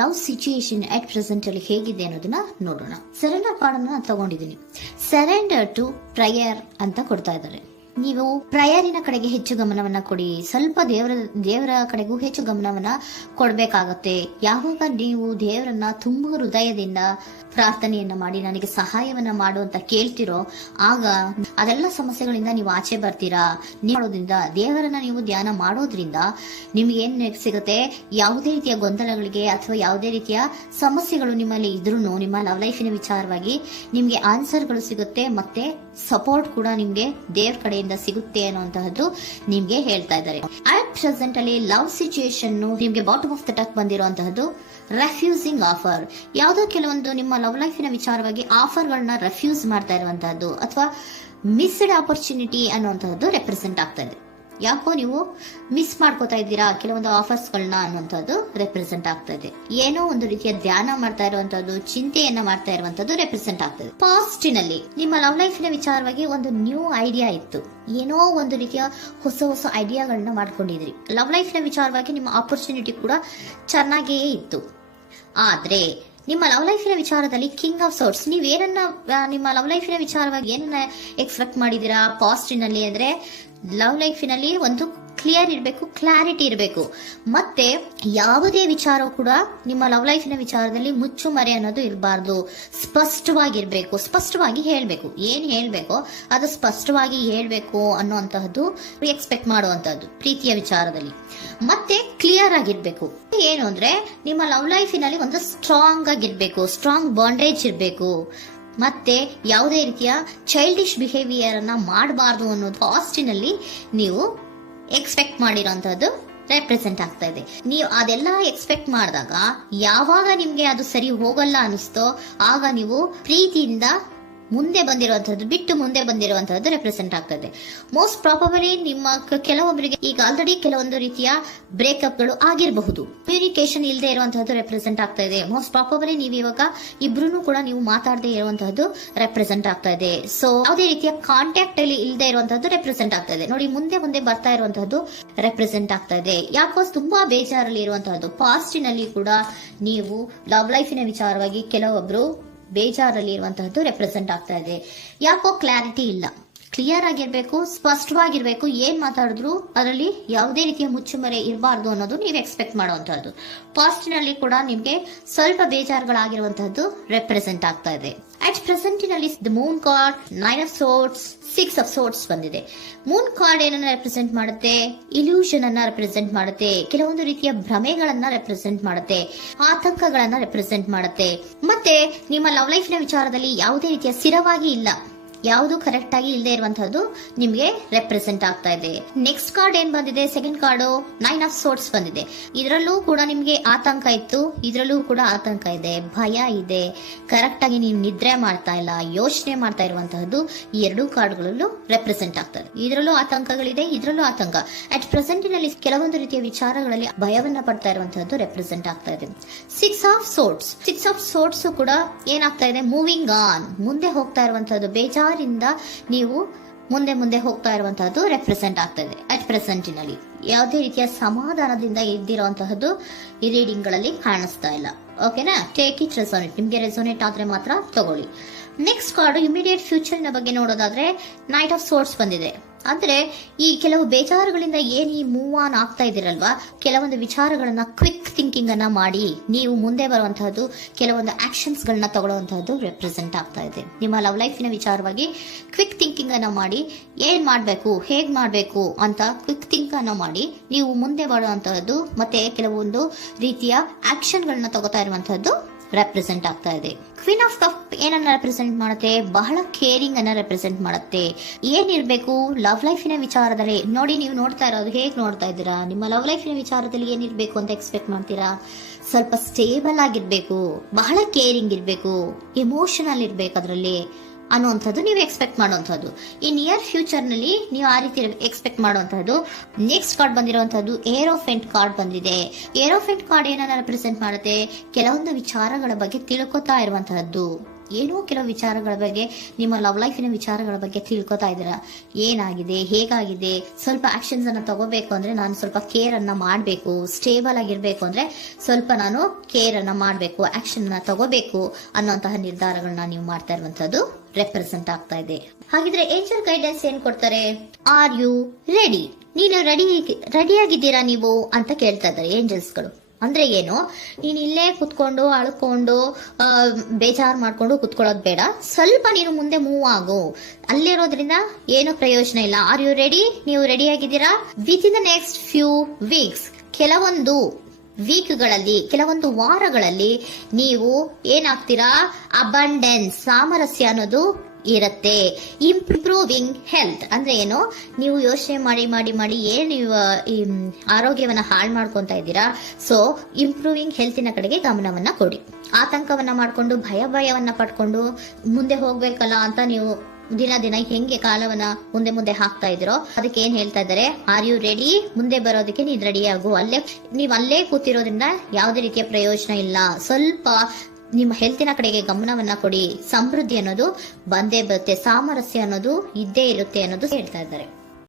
Love situation at present ಅಲ್ಲಿ ಹೇಗಿದೆ ಅನ್ನೋದನ್ನ ನೋಡೋಣ. ಸರೆಂಡರ್ ಕಾರ್ಡ್ ಅನ್ನ ತಗೊಂಡಿದ್ದೀನಿ. ಸರೆಂಡರ್ ಟು ಪ್ರಯರ್ ಅಂತ ಕೊಡ್ತಾ ಇದ್ದಾರೆ. ನೀವು ಪ್ರಯರಿನ ಕಡೆಗೆ ಹೆಚ್ಚು ಗಮನವನ್ನ ಕೊಡಿ, ಸ್ವಲ್ಪ ದೇವರ ಕಡೆಗೂ ಹೆಚ್ಚು ಗಮನವನ್ನ ಕೊಡ್ಬೇಕಾಗತ್ತೆ. ಯಾವಾಗ ನೀವು ದೇವರನ್ನ ತುಂಬಾ ಹೃದಯದಿಂದ ಪ್ರಾರ್ಥನೆಯನ್ನ ಮಾಡಿ ನನಗೆ ಸಹಾಯವನ್ನ ಮಾಡು ಅಂತ ಕೇಳ್ತಿರೋ, ಆಗ ಅದೆಲ್ಲ ಸಮಸ್ಯೆಗಳಿಂದ ನೀವು ಆಚೆ ಬರ್ತೀರಾ. ಮಾಡೋದ್ರಿಂದ, ದೇವರನ್ನ ನೀವು ಧ್ಯಾನ ಮಾಡೋದ್ರಿಂದ ನಿಮ್ಗೆ ಏನ್ ಸಿಗುತ್ತೆ, ಯಾವುದೇ ರೀತಿಯ ಗೊಂದಲಗಳಿಗೆ ಅಥವಾ ಯಾವುದೇ ರೀತಿಯ ಸಮಸ್ಯೆಗಳು ನಿಮ್ಮಲ್ಲಿ ಇದ್ರೂ ನಿಮ್ಮ ಲವ್ ಲೈಫಿನ ವಿಚಾರವಾಗಿ ನಿಮ್ಗೆ ಆನ್ಸರ್ಗಳು ಸಿಗುತ್ತೆ, ಮತ್ತೆ ಸಪೋರ್ಟ್ ಕೂಡ ನಿಮ್ಗೆ ದೇವ್ರ ಕಡೆಯಿಂದ ಸಿಗುತ್ತೆ ಅನ್ನುವಂತಹದ್ದು ನಿಮ್ಗೆ ಹೇಳ್ತಾ ಇದ್ದಾರೆ. ಅಟ್ ಪ್ರೆಸೆಂಟ್ ಅಲ್ಲಿ ಲವ್ ಸಿಚುಯೇಷನ್ ನಿಮ್ಗೆ ಬಾಟಮ್ ಆಫ್ ದ ಟಕ್ ಬಂದಿರುವಂತಹದ್ದು ರೆಫ್ಯೂಸಿಂಗ್ ಆಫರ್. ಯಾವುದೋ ಕೆಲವೊಂದು ನಿಮ್ಮ ಲವ್ ಲೈಫಿನ ವಿಚಾರವಾಗಿ ಆಫರ್ ಗಳನ್ನ ರೆಫ್ಯೂಸ್ ಮಾಡ್ತಾ ಇರುವಂತಹದ್ದು ಅಥವಾ ಮಿಸ್ಡ್ ಆಪರ್ಚುನಿಟಿ ಅನ್ನುವಂತಹದ್ದು ರೆಪ್ರೆಸೆಂಟ್ ಆಗ್ತಾ ಇದೆ. ಯಾಕೋ ನೀವು ಮಿಸ್ ಮಾಡ್ಕೋತಾ ಇದ್ದೀರಾ ಕೆಲವೊಂದು ಆಫರ್ಸ್ ಗಳನ್ನ ಅನ್ನುವಂಥದ್ದು ರೆಪ್ರೆಸೆಂಟ್ ಆಗ್ತಾ ಇದೆ. ಏನೋ ಒಂದು ರೀತಿಯ ಧ್ಯಾನ ಮಾಡ್ತಾ ಇರುವಂತದ್ದು, ಚಿಂತೆಯನ್ನ ಮಾಡ್ತಾ ಇರುವಂತದ್ದು ರೆಪ್ರೆಸೆಂಟ್ ಆಗ್ತದೆ. ಪಾಸ್ಟಿನಲ್ಲಿ ನಿಮ್ಮ ಲವ್ ಲೈಫಿನ ವಿಚಾರವಾಗಿ ಒಂದು ನ್ಯೂ ಐಡಿಯಾ ಇತ್ತು, ಏನೋ ಒಂದು ರೀತಿಯ ಹೊಸ ಐಡಿಯಾಗಳನ್ನ ಮಾಡ್ಕೊಂಡಿದ್ರಿ. ಲವ್ ಲೈಫಿನ ವಿಚಾರವಾಗಿ ನಿಮ್ಮ ಆಪರ್ಚುನಿಟಿ ಕೂಡ ಚೆನ್ನಾಗಿಯೇ ಇತ್ತು. ಆದ್ರೆ ನಿಮ್ಮ ಲವ್ ಲೈಫಿನ ವಿಚಾರದಲ್ಲಿ ಕಿಂಗ್ ಆಫ್ ಸೋರ್ಟ್ಸ್, ನೀವೇನನ್ನ ನಿಮ್ಮ ಲವ್ ಲೈಫಿನ ವಿಚಾರವಾಗಿ ಏನನ್ನ ಎಕ್ಸ್ಪೆಕ್ಟ್ ಮಾಡಿದೀರಾ ಪಾಸ್ಟಿನಲ್ಲಿ ಅಂದ್ರೆ, ಲವ್ ಲೈಫಿನಲ್ಲಿ ಒಂದು ಕ್ಲಿಯರ್ ಇರಬೇಕು, ಕ್ಲಾರಿಟಿ ಇರಬೇಕು, ಮತ್ತೆ ಯಾವುದೇ ವಿಚಾರ ಕೂಡ ನಿಮ್ಮ ಲವ್ ಲೈಫಿನ ವಿಚಾರದಲ್ಲಿ ಮುಚ್ಚು ಮರೆ ಅನ್ನೋದು ಇರಬಾರ್ದು. ಸ್ಪಷ್ಟವಾಗಿರ್ಬೇಕು, ಸ್ಪಷ್ಟವಾಗಿ ಹೇಳ್ಬೇಕು, ಏನ್ ಹೇಳ್ಬೇಕೋ ಅದು ಸ್ಪಷ್ಟವಾಗಿ ಹೇಳ್ಬೇಕು ಅನ್ನುವಂತಹದ್ದು ಎಕ್ಸ್ಪೆಕ್ಟ್ ಮಾಡುವಂತಹದ್ದು ಪ್ರೀತಿಯ ವಿಚಾರದಲ್ಲಿ. ಮತ್ತೆ ಕ್ಲಿಯರ್ ಆಗಿರ್ಬೇಕು. ಏನು ಅಂದ್ರೆ ನಿಮ್ಮ ಲವ್ ಲೈಫಿನಲ್ಲಿ ಒಂದು ಸ್ಟ್ರಾಂಗ್ ಆಗಿರ್ಬೇಕು, ಸ್ಟ್ರಾಂಗ್ ಬಾಂಡೇಜ್ ಇರಬೇಕು. ಮತ್ತೆ ಯಾವುದೇ ರೀತಿಯ ಚೈಲ್ಡಿಶ್ ಬಿಹೇವಿಯರ್ ಅನ್ನ ಮಾಡಬಾರ್ದು ಅನ್ನೋದು ಪಾಸ್ಟಿನಲ್ಲಿ ನೀವು ಎಕ್ಸ್ಪೆಕ್ಟ್ ಮಾಡಿರೋಂಥದ್ದು ರೆಪ್ರೆಸೆಂಟ್ ಆಗ್ತಾ ಇದೆ. ನೀವು ಅದೆಲ್ಲ ಎಕ್ಸ್ಪೆಕ್ಟ್ ಮಾಡಿದಾಗ ಯಾವಾಗ ನಿಮ್ಗೆ ಅದು ಸರಿ ಹೋಗಲ್ಲ ಅನಿಸ್ತೋ ಆಗ ನೀವು ಪ್ರೀತಿಯಿಂದ ಮುಂದೆ ಬಂದಿರುವಂತಹದ್ದು ಬಿಟ್ಟು ಮುಂದೆ ಬಂದಿರುವಂತಹದ್ದು ರೆಪ್ರೆಸೆಂಟ್ ಆಗ್ತದೆ. ಮೋಸ್ಟ್ ಪ್ರಾಬಬಲಿ ನಿಮ್ಮ ಕೆಲವೊಬ್ಬರಿಗೆ ಈಗ ಆಲ್ರೆಡಿ ಕೆಲವೊಂದು ರೀತಿಯ ಬ್ರೇಕಪ್ ಗಳು ಆಗಿರಬಹುದು, ಕಮ್ಯುನಿಕೇಶನ್ ಇಲ್ಲದೆ ಇರುವಂತಹದ್ದು ರೆಪ್ರೆಸೆಂಟ್ ಆಗ್ತಾ ಇದೆ. ಮೋಸ್ಟ್ ಪ್ರಾಬಬಲಿ ನೀವು ಇವಾಗ ಇಬ್ರು ಕೂಡ ನೀವು ಮಾತಾಡದೆ ಇರುವಂತಹದ್ದು ರೆಪ್ರೆಸೆಂಟ್ ಆಗ್ತಾ ಇದೆ. ಸೊ ಯಾವುದೇ ರೀತಿಯ ಕಾಂಟ್ಯಾಕ್ಟ್ ಅಲ್ಲಿ ಇಲ್ಲದೆ ಇರುವಂತಹದ್ದು ರೆಪ್ರೆಸೆಂಟ್ ಆಗ್ತಾ ಇದೆ. ನೋಡಿ, ಮುಂದೆ ಬರ್ತಾ ಇರುವಂತಹದ್ದು ರೆಪ್ರೆಸೆಂಟ್ ಆಗ್ತಾ ಇದೆ. ಯಾಕೋ ತುಂಬಾ ಬೇಜಾರಲ್ಲಿ ಇರುವಂತಹದ್ದು. ಪಾಸ್ಟಿನಲ್ಲಿ ಕೂಡ ನೀವು ಲವ್ ಲೈಫಿನ ವಿಚಾರವಾಗಿ ಕೆಲವೊಬ್ರು ಬೇಜಾರಲ್ಲಿ ಇರುವಂತಹದ್ದು ರೆಪ್ರೆಸೆಂಟ್ ಆಗ್ತಾ ಇದೆ. ಯಾಕೋ ಕ್ಲಾರಿಟಿ ಇಲ್ಲ, ಕ್ಲಿಯರ್ ಆಗಿರ್ಬೇಕು, ಸ್ಪಷ್ಟವಾಗಿರ್ಬೇಕು. ಏನ್ ಮಾತಾಡಿದ್ರು ಅದರಲ್ಲಿ ಯಾವುದೇ ರೀತಿಯ ಮುಚ್ಚುಮರೆ ಇರಬಾರ್ದು ಅನ್ನೋದು ನೀವು ಎಕ್ಸ್ಪೆಕ್ಟ್ ಮಾಡುವಂತಹದ್ದು. ಪಾಸ್ಟಿನಲ್ಲಿ ಕೂಡ ನಿಮ್ಗೆ ಸ್ವಲ್ಪ ಬೇಜಾರುಗಳಾಗಿರುವಂತಹದ್ದು ರೆಪ್ರೆಸೆಂಟ್ ಆಗ್ತಾ ಇದೆ. ಅಟ್ ಪ್ರೆಸೆಂಟಿನಲ್ಲಿ the moon card, 9 of swords, 6 of swords ಬಂದಿದೆ. ಮೂನ್ ಕಾರ್ಡ್ ಏನನ್ನ ರೆಪ್ರೆಸೆಂಟ್ ಮಾಡುತ್ತೆ? ಇಲ್ಯೂಷನ್ ಅನ್ನ ರೆಪ್ರೆಸೆಂಟ್ ಮಾಡುತ್ತೆ, ಕೆಲವೊಂದು ರೀತಿಯ ಭ್ರಮೆಗಳನ್ನ ರೆಪ್ರೆಸೆಂಟ್ ಮಾಡುತ್ತೆ, ಆತಂಕಗಳನ್ನ ರೆಪ್ರೆಸೆಂಟ್ ಮಾಡುತ್ತೆ. ಮತ್ತೆ ನಿಮ್ಮ ಲವ್ ಲೈಫ್ ನ ವಿಚಾರದಲ್ಲಿ ಯಾವುದೇ ರೀತಿಯ ಸ್ಥಿರವಾಗಿ ಇಲ್ಲ, ಯಾವುದು ಕರೆಕ್ಟ್ ಆಗಿ ಇಲ್ಲದೆ ಇರುವಂತಹದ್ದು ನಿಮ್ಗೆ ರೆಪ್ರೆಸೆಂಟ್ ಆಗ್ತಾ ಇದೆ. ನೆಕ್ಸ್ಟ್ ಕಾರ್ಡ್ ಏನ್ ಬಂದಿದೆ? ಸೆಕೆಂಡ್ ಕಾರ್ಡ್ 9 ಆಫ್ ಸೋರ್ಟ್ಸ್ ಬಂದಿದೆ. ಇದರಲ್ಲೂ ಕೂಡ ನಿಮ್ಗೆ ಆತಂಕ ಇತ್ತು, ಇದರಲ್ಲೂ ಕೂಡ ಆತಂಕ ಇದೆ, ಭಯ ಇದೆ, ಕರೆಕ್ಟ್ ಆಗಿ ನೀವು ನಿದ್ರೆ ಮಾಡ್ತಾ ಇಲ್ಲ, ಯೋಚನೆ ಮಾಡ್ತಾ ಇರುವಂತಹದ್ದು ಈ ಎರಡೂ ಕಾರ್ಡ್ಗಳಲ್ಲೂ ರೆಪ್ರೆಸೆಂಟ್ ಆಗ್ತದೆ. ಇದರಲ್ಲೂ ಆತಂಕಗಳಿದೆ, ಇದರಲ್ಲೂ ಆತಂಕ. ಅಟ್ ಪ್ರೆಸೆಂಟಿನಲ್ಲಿ ಕೆಲವೊಂದು ರೀತಿಯ ವಿಚಾರಗಳಲ್ಲಿ ಭಯವನ್ನ ಪಡ್ತಾ ಇರುವಂತಹದ್ದು ರೆಪ್ರೆಸೆಂಟ್ ಆಗ್ತಾ ಇದೆ. 6 ಆಫ್ ಸೋರ್ಟ್ಸ್ ಕೂಡ ಏನಾಗ್ತಾ ಇದೆ? ಮೂವಿಂಗ್ ಆನ್, ಮುಂದೆ ಹೋಗ್ತಾ ಇರುವಂತಹದ್ದು, ಬೇಜಾರಿಂದ ನೀವು ಮುಂದೆ ಹೋಗ್ತಾ ಇರುವಂತಹದ್ದು ರೆಪ್ರೆಸೆಂಟ್ ಆಗ್ತಾ ಇದೆ. ಅಟ್ ಪ್ರೆಸೆಂಟಿನಲ್ಲಿ ಯಾವುದೇ ರೀತಿಯ ಸಮಾಧಾನದಿಂದ ಇದ್ದಿರುವಂತಹದ್ದು ಈ ರೀಡಿಂಗ್ ಗಳಲ್ಲಿ ಕಾಣಿಸ್ತಾ ಇಲ್ಲ. ಓಕೆನಾ? ಟೇಕ್ ಇಟ್ ರೆಸೋನೇಟ್, ನಿಮ್ಗೆ ರೆಸೋನೇಟ್ ಆದ್ರೆ ಮಾತ್ರ ತಗೊಳ್ಳಿ. ನೆಕ್ಸ್ಟ್ ಕಾರ್ಡ್ ಇಮಿಡಿಯೇಟ್ ಫ್ಯೂಚರ್ ನ ಬಗ್ಗೆ ನೋಡೋದಾದ್ರೆ ನೈಟ್ ಆಫ್ ಸೋರ್ಟ್ಸ್ ಬಂದಿದೆ. ಅಂದ್ರೆ ಈ ಕೆಲವು ಬೇಜಾರುಗಳಿಂದ ಏನ್ ಈ ಮೂವ್ ಆನ್ ಆಗ್ತಾ ಇದ್ದೀರಲ್ವಾ, ಕೆಲವೊಂದು ವಿಚಾರಗಳನ್ನ ಕ್ವಿಕ್ ಥಿಂಕಿಂಗ್ ಅನ್ನ ಮಾಡಿ ನೀವು ಮುಂದೆ ಬರುವಂತಹದ್ದು, ಕೆಲವೊಂದು ಆಕ್ಷನ್ಸ್ ಗಳನ್ನ ತಗೊಳ್ಳುವಂತಹದ್ದು ರೆಪ್ರೆಸೆಂಟ್ ಆಗ್ತಾ ಇದೆ. ನಿಮ್ಮ ಲವ್ ಲೈಫಿನ ವಿಚಾರವಾಗಿ ಕ್ವಿಕ್ ಥಿಂಕಿಂಗ್ ಅನ್ನ ಮಾಡಿ ಏನ್ ಮಾಡ್ಬೇಕು, ಹೇಗ್ ಮಾಡ್ಬೇಕು ಅಂತ ಕ್ವಿಕ್ ಥಿಂಕ್ ಅನ್ನ ಮಾಡಿ ನೀವು ಮುಂದೆ ಬರುವಂತಹದ್ದು, ಮತ್ತೆ ಕೆಲವೊಂದು ರೀತಿಯ ಆಕ್ಷನ್ ಗಳನ್ನ ತಗೋತಾ ಇರುವಂತಹದ್ದು ರೆಪ್ರೆಸೆಂಟ್ ಆಗ್ತಾ ಇದೆ. ಕ್ವೀನ್ ಆಫ್ ಕಪ್ ಏನನ್ನ ರೆಪ್ರೆಸೆಂಟ್ ಮಾಡುತ್ತೆ? ಬಹಳ ಕೇರಿಂಗ್ ಅನ್ನ ರೆಪ್ರೆಸೆಂಟ್ ಮಾಡುತ್ತೆ. ಏನಿರ್ಬೇಕು ಲವ್ ಲೈಫಿನ ವಿಚಾರದಲ್ಲಿ? ನೋಡಿ, ನೀವು ನೋಡ್ತಾ ಇರೋದು ಹೇಗ್ ನೋಡ್ತಾ ಇದ್ದೀರಾ? ನಿಮ್ಮ ಲವ್ ಲೈಫಿನ ವಿಚಾರದಲ್ಲಿ ಏನಿರ್ಬೇಕು ಅಂತ ಎಕ್ಸ್ಪೆಕ್ಟ್ ಮಾಡ್ತೀರಾ? ಸ್ವಲ್ಪ ಸ್ಟೇಬಲ್ ಆಗಿರ್ಬೇಕು, ಬಹಳ ಕೇರಿಂಗ್ ಇರ್ಬೇಕು, ಎಮೋಷನಲ್ ಇರ್ಬೇಕು ಅದರಲ್ಲಿ ಅನ್ನುವಂಥದ್ದು ನೀವು ಎಕ್ಸ್ಪೆಕ್ಟ್ ಮಾಡುವಂಥದ್ದು. ಈ ನಿಯರ್ ಫ್ಯೂಚರ್ ನಲ್ಲಿ ನೀವು ಆ ರೀತಿ ಎಕ್ಸ್ಪೆಕ್ಟ್ ಮಾಡುವಂತಹದ್ದು. ನೆಕ್ಸ್ಟ್ ಕಾರ್ಡ್ ಬಂದಿರುವಂತಹದ್ದು ಏರೋಫೆಂಟ್ ಕಾರ್ಡ್ ಬಂದಿದೆ. ಏರೋಫೆಂಟ್ ಕಾರ್ಡ್ ಏನನ್ನ ರೆಪ್ರೆಸೆಂಟ್ ಮಾಡುತ್ತೆ? ಕೆಲವೊಂದು ವಿಚಾರಗಳ ಬಗ್ಗೆ ತಿಳ್ಕೊತಾ ಇರುವಂತಹದ್ದು, ಏನೋ ಕೆಲವು ವಿಚಾರಗಳ ಬಗ್ಗೆ, ನಿಮ್ಮ ಲವ್ ಲೈಫಿನ ವಿಚಾರಗಳ ಬಗ್ಗೆ ತಿಳ್ಕೊತಾ ಇದ್ದೀರಾ. ಏನಾಗಿದೆ, ಹೇಗಾಗಿದೆ, ಸ್ವಲ್ಪ ಆಕ್ಷನ್ಸ್ ಅನ್ನ ತಗೋಬೇಕು ಅಂದ್ರೆ ನಾನು ಸ್ವಲ್ಪ ಕೇರ್ ಅನ್ನ ಮಾಡಬೇಕು, ಸ್ಟೇಬಲ್ ಆಗಿರ್ಬೇಕು ಅಂದ್ರೆ ಸ್ವಲ್ಪ ನಾನು ಕೇರ್ ಅನ್ನ ಮಾಡಬೇಕು, ಆಕ್ಷನ್ ಅನ್ನ ತಗೋಬೇಕು ಅನ್ನುವಂತಹ ನಿರ್ಧಾರಗಳನ್ನ ನೀವು ಮಾಡ್ತಾ ಇರುವಂತದ್ದು ರೆಪ್ರೆಸೆಂಟ್ ಆಗ್ತಾ ಇದೆ. ಹಾಗಿದ್ರೆ ಏಂಜಲ್ ಗೈಡೆನ್ಸ್ ಏನ್ ಕೊಡ್ತಾರೆ? Are you ready? ನೀನು ರೆಡಿಯಾಗಿದ್ದೀರಾ ನೀವು ಅಂತ ಕೇಳ್ತಾ ಇದ್ದಾರೆ ಏಂಜಲ್ಸ್ಗಳು. ಅಂದ್ರೆ ಏನು, ನೀನ್ ಇಲ್ಲೇ ಕುತ್ಕೊಂಡು ಅಳ್ಕೊಂಡು ಬೇಜಾರ್ ಮಾಡ್ಕೊಂಡು ಕುತ್ಕೊಳ್ಳೋದು ಬೇಡ, ಸ್ವಲ್ಪ ನೀನು ಮುಂದೆ ಮೂವ್ ಆಗು. ಅಲ್ಲಿರೋದ್ರಿಂದ ಏನು ಪ್ರಯೋಜನ ಇಲ್ಲ. Are you ready? ನೀವು ರೆಡಿ ಆಗಿದ್ದೀರಾ? Within the next few weeks, ಕೆಲವೊಂದು ವೀಕ್ಗಳಲ್ಲಿ, ಕೆಲವೊಂದು ವಾರಗಳಲ್ಲಿ ನೀವು ಏನಾಗ್ತೀರಾ? ಅಬಂಡೆನ್ಸ್, ಸಾಮರಸ್ಯ ಅನ್ನೋದು ಇರುತ್ತೆ. ಇಂಪ್ರೂವಿಂಗ್ ಹೆಲ್ತ್ ಅಂದ್ರೆ ಏನು, ನೀವು ಯೋಚನೆ ಮಾಡಿ ಮಾಡಿ ಮಾಡಿ ಏನು ಈ ಆರೋಗ್ಯವನ್ನ ಹಾಳು ಮಾಡ್ಕೊಂತ ಇದ್ದೀರಾ. ಸೊ ಇಂಪ್ರೂವಿಂಗ್ ಹೆಲ್ತಿನ ಕಡೆಗೆ ಗಮನವನ್ನ ಕೊಡಿ. ಆತಂಕವನ್ನ ಮಾಡ್ಕೊಂಡು ಭಯವನ್ನ ಪಡ್ಕೊಂಡು ಮುಂದೆ ಹೋಗ್ಬೇಕಲ್ಲ ಅಂತ ನೀವು ದಿನ ಹೆಂಗೆ ಕಾಲವನ್ನ ಮುಂದೆ ಹಾಕ್ತಾ ಇದ್ರೋ, ಅದಕ್ಕೆ ಏನ್ ಹೇಳ್ತಾ ಇದ್ದಾರೆ? Are you ready? ಮುಂದೆ ಬರೋದಕ್ಕೆ ನೀನ್ ರೆಡಿ ಆಗು. ನೀವ್ ಅಲ್ಲೇ ಕೂತಿರೋದ್ರಿಂದ ಯಾವುದೇ ರೀತಿಯ ಪ್ರಯೋಜನ ಇಲ್ಲ. ಸ್ವಲ್ಪ ನಿಮ್ಮ ಹೆಲ್ತಿನ ಕಡೆಗೆ ಗಮನವನ್ನ ಕೊಡಿ. ಸಮೃದ್ಧಿ ಅನ್ನೋದು ಬಂದೇ ಬರುತ್ತೆ, ಸಾಮರಸ್ಯ ಅನ್ನೋದು ಇದ್ದೇ ಇರುತ್ತೆ ಅನ್ನೋದು ಹೇಳ್ತಾ ಇದ್ದಾರೆ.